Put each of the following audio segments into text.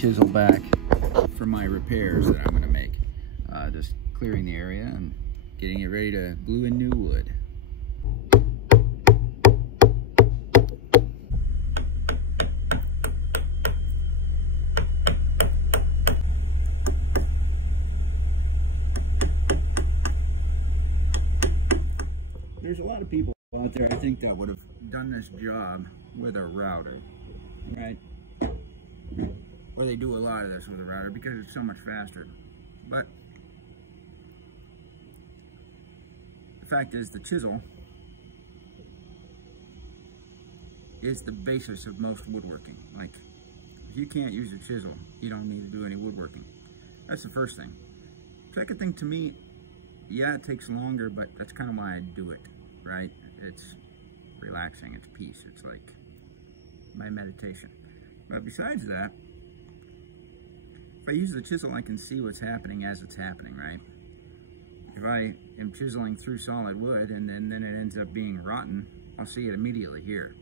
chisel back for my repairs that I'm going to make. Just clearing the area and getting it ready to glue in new wood. There's a lot of people out there, I think, that would have done this job with a router, right? Or they do a lot of this with a router because it's so much faster. But the fact is, the chisel is the basis of most woodworking. Like, if you can't use a chisel, you don't need to do any woodworking. That's the first thing. Second thing, to me, yeah, it takes longer, but that's kind of why I do it, right? It's relaxing, it's peace, it's like my meditation. But besides that, if I use the chisel, I can see what's happening as it's happening, right? If I am chiseling through solid wood and then it ends up being rotten, I'll see it immediately here.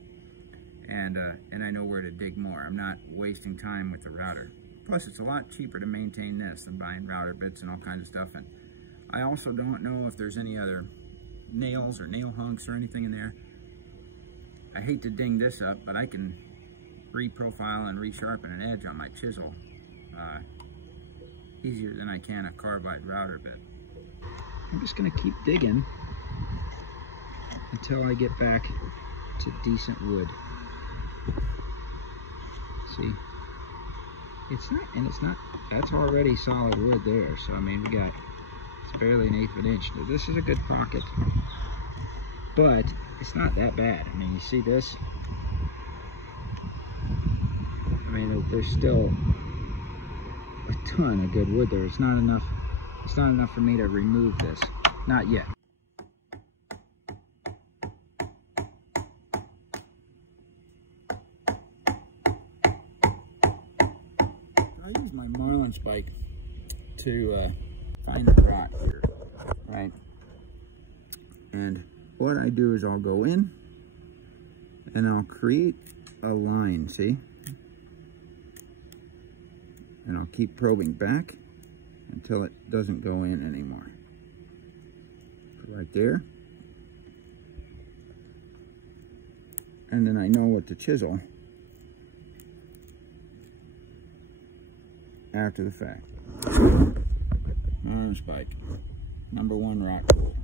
And I know where to dig more. I'm not wasting time with the router. Plus, it's a lot cheaper to maintain this than buying router bits and all kinds of stuff. And I also don't know if there's any other nails or nail hunks or anything in there. I hate to ding this up, but I can reprofile and resharpen an edge on my chisel easier than I can a carbide router bit. I'm just gonna keep digging until I get back to decent wood. See, it's not, that's already solid wood there. So I mean, it's barely 1/8 of an inch. Now, this is a good pocket, but it's not that bad. I mean, you see this? I mean, there's still a ton of good wood there. It's not enough for me to remove this. Not yet. I use my marlin spike to find the rot here, right? And what I do is I'll go in and I'll create a line, see? And I'll keep probing back until it doesn't go in anymore. So right there. And then I know what to chisel after the fact. Marlin spike, #1 rock tool.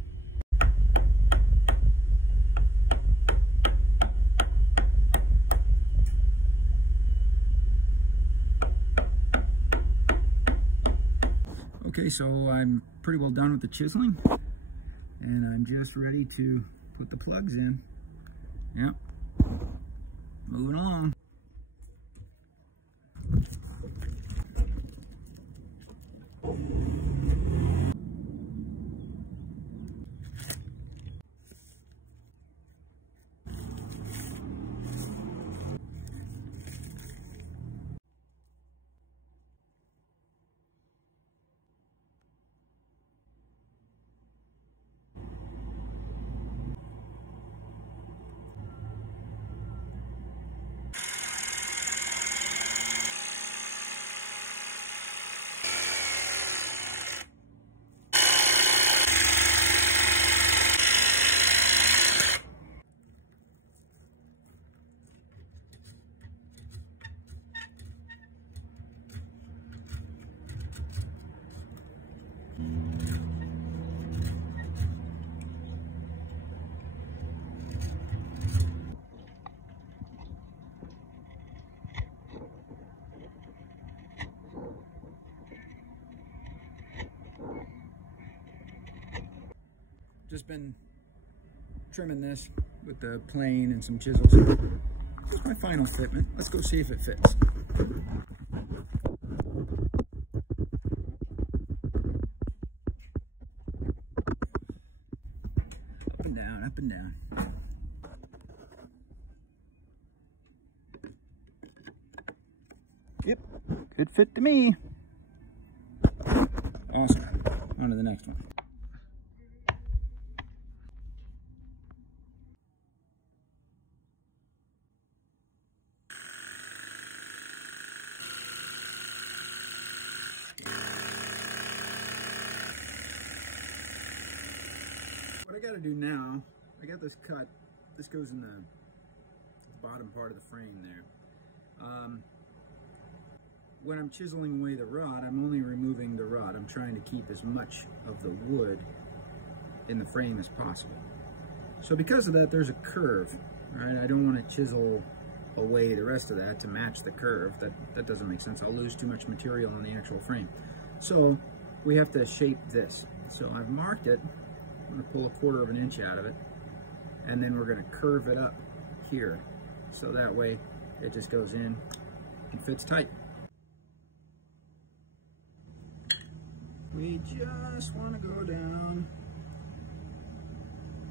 Okay, so I'm pretty well done with the chiseling, and I'm just ready to put the plugs in. Yep, moving along. Just been trimming this with the plane and some chisels. Here's my final fitment. Let's go see if it fits. Up and down, up and down. Yep, good fit to me. Awesome. On to the next one. What I got to do now, I got this cut. This goes in the bottom part of the frame there. When I'm chiseling away the rod, I'm only removing the rod. I'm trying to keep as much of the wood in the frame as possible. So because of that, there's a curve, right? I don't want to chisel away the rest of that to match the curve. That doesn't make sense. I'll lose too much material on the actual frame. So we have to shape this. So I've marked it. I'm going to pull 1/4 of an inch out of it, and then we're going to curve it up here. So that way it just goes in and fits tight. We just want to go down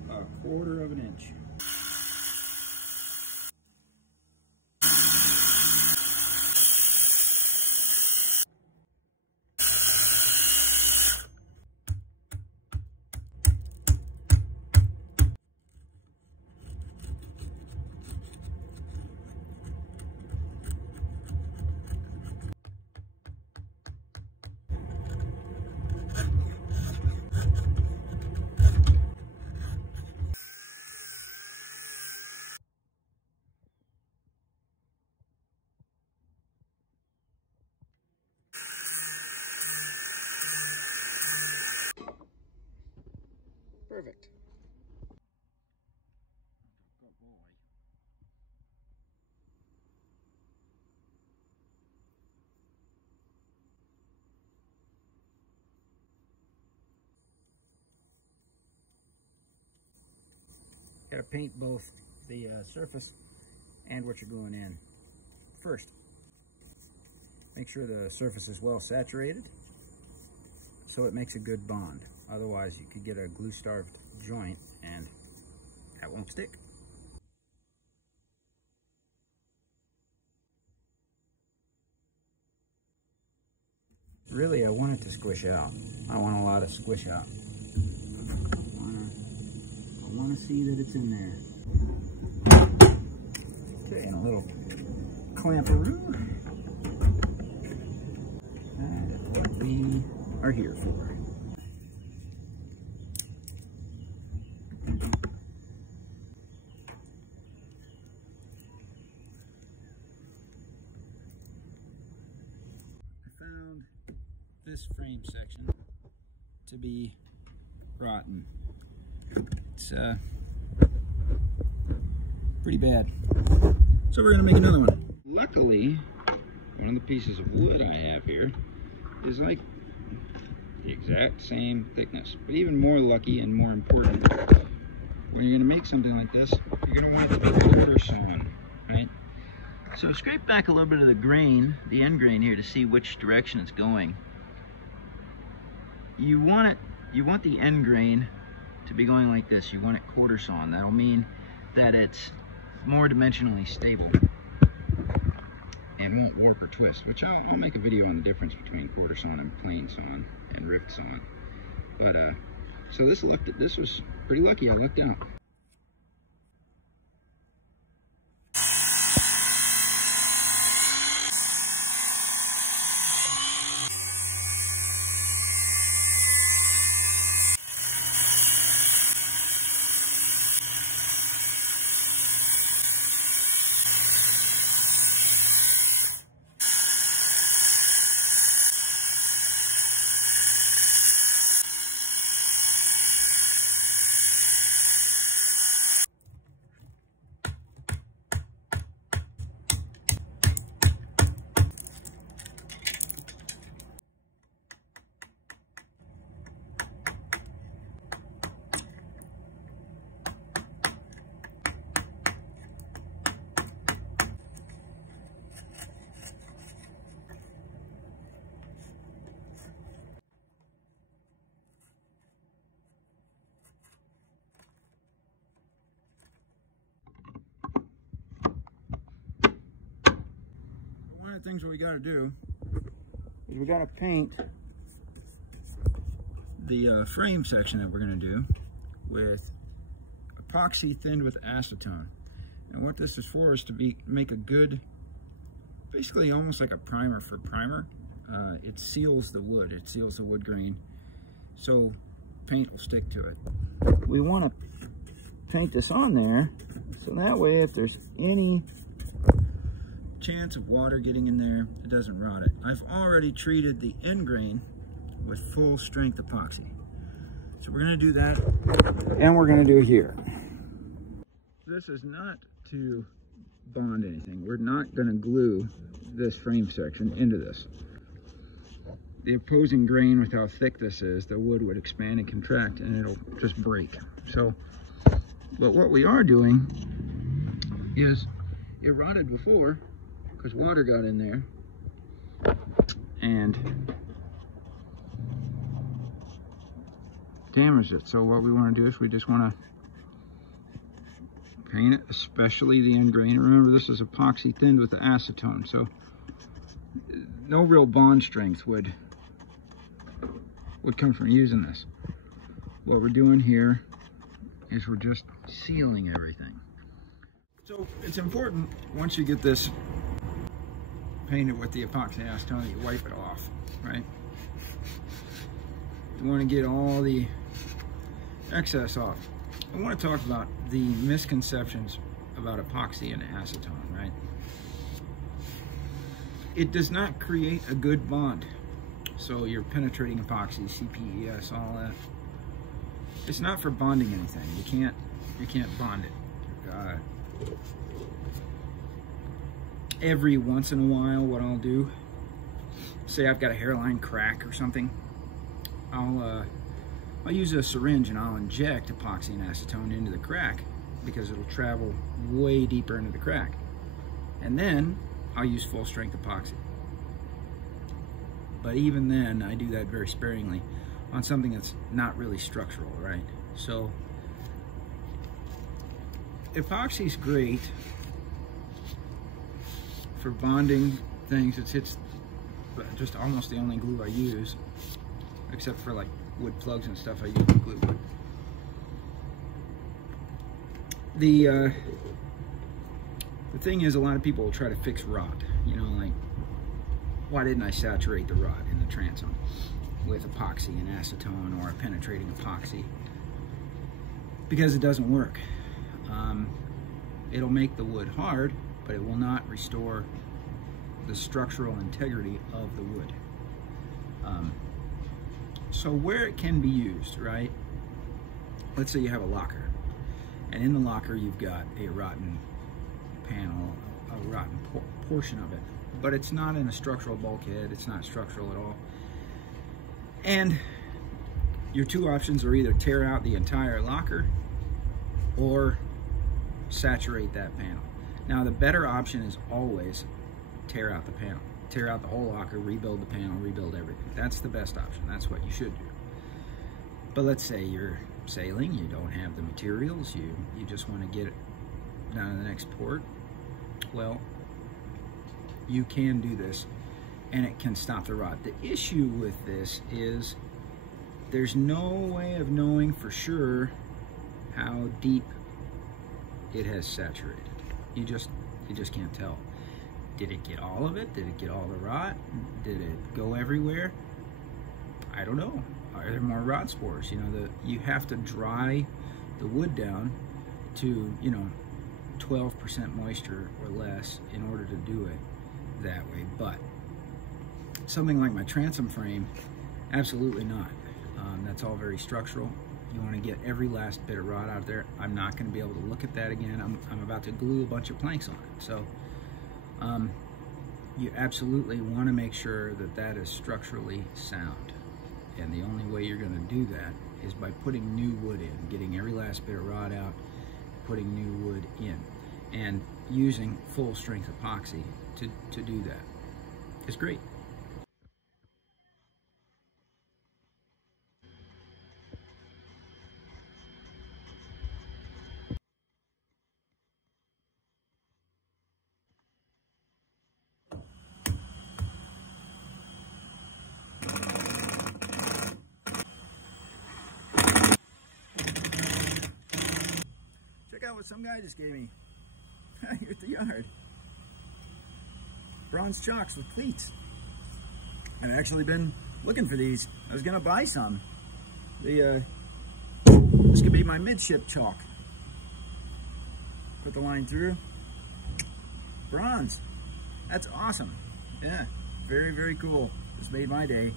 1/4 of an inch. Perfect. Good boy. Got to paint both the surface and what you're gluing in. First, make sure the surface is well saturated so it makes a good bond. Otherwise, you could get a glue-starved joint and that won't stick. Really, I want it to squish out. I want a lot of squish out. I want to see that it's in there. Okay, and a little clamperoo. That is what we are here for. This frame section to be rotten. It's pretty bad. So we're gonna make another one. Luckily, one of the pieces of wood I have here is like the exact same thickness, but even more lucky and more important, when you're gonna make something like this, you're gonna want the quarter sawn, right? So scrape back a little bit of the grain, the end grain here, to see which direction it's going. You want the end grain to be going like this. You want it quarter sawn. That'll mean that it's more dimensionally stable and won't warp or twist, which I'll make a video on the difference between quarter sawn and plain sawn and rift sawn. But so this was pretty lucky. I lucked out. One of the things that we got to do is we got to paint the frame section that we're going to do with epoxy thinned with acetone. And what this is for is to make a good, basically almost like a primer for primer. It seals the wood. It seals the wood grain. So paint will stick to it. We want to paint this on there so that way if there's any chance of water getting in there, it doesn't rot it. I've already treated the end grain with full strength epoxy. So we're gonna do that, and we're gonna do it here. This is not to bond anything. We're not gonna glue this frame section into this. The opposing grain with how thick this is, the wood would expand and contract and it'll just break. So, but what we are doing is, it rotted before because water got in there and damaged it. So what we want to do is we just want to paint it, especially the end grain. Remember, this is epoxy thinned with the acetone, so no real bond strength would come from using this. What we're doing here is we're just sealing everything. So it's important, once you get this painted with the epoxy acetone, you wipe it off, right? You want to get all the excess off. I want to talk about the misconceptions about epoxy and acetone, right? It does not create a good bond. So your penetrating epoxy, CPES, all that, it's not for bonding anything. You can't bond it. Every once in a while, what I'll do, say I've got a hairline crack or something, I'll use a syringe and I'll inject epoxy and acetone into the crack because it'll travel way deeper into the crack. And then I'll use full strength epoxy. But even then, I do that very sparingly on something that's not really structural, right? So epoxy's great for bonding things. It's just almost the only glue I use, except for like wood plugs and stuff. I use glue. The thing is, a lot of people will try to fix rot. You know, like, why didn't I saturate the rot in the transom with epoxy and acetone or a penetrating epoxy? Because it doesn't work. It'll make the wood hard, but it will not restore the structural integrity of the wood. So where it can be used, right? Let's say you have a locker, and in the locker you've got a rotten panel, a rotten portion of it, but it's not in a structural bulkhead, it's not structural at all. And your two options are either tear out the entire locker or saturate that panel. Now the better option is always tear out the panel. Tear out the whole locker, rebuild the panel, rebuild everything. That's the best option. That's what you should do. But let's say you're sailing, you don't have the materials, you just want to get it down to the next port. Well, you can do this and it can stop the rot. The issue with this is there's no way of knowing for sure how deep it has saturated. You just can't tell. Did it get all of it? Did it get all the rot? Did it go everywhere? I don't know. Are there more rot spores? You know, you have to dry the wood down to, 12% moisture or less in order to do it that way. But something like my transom frame, absolutely not. That's all very structural. You want to get every last bit of rot out there. I'm not going to be able to look at that again. I'm about to glue a bunch of planks on it. So you absolutely want to make sure that that is structurally sound. And the only way you're going to do that is by putting new wood in, getting every last bit of rot out, putting new wood in, and using full strength epoxy to do that. It's great. Check out what some guy just gave me here at the yard. Bronze chocks with cleats. I've actually been looking for these. I was gonna buy some, This could be my midship chalk. Put the line through. Bronze. That's awesome. Yeah, very, very cool. This made my day.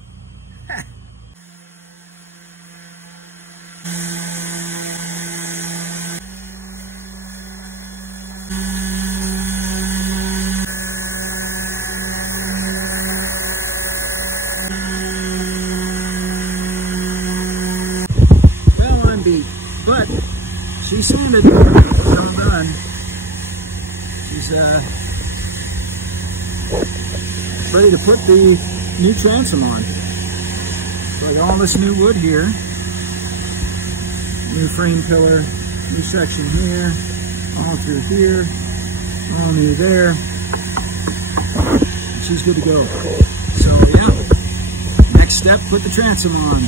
Well, I'm beat, but she sanded. It's all done. She's ready to put the new transom on. So I got all this new wood here. New frame pillar, new section here, all through here, all new there. And she's good to go. So yeah, next step, put the transom on.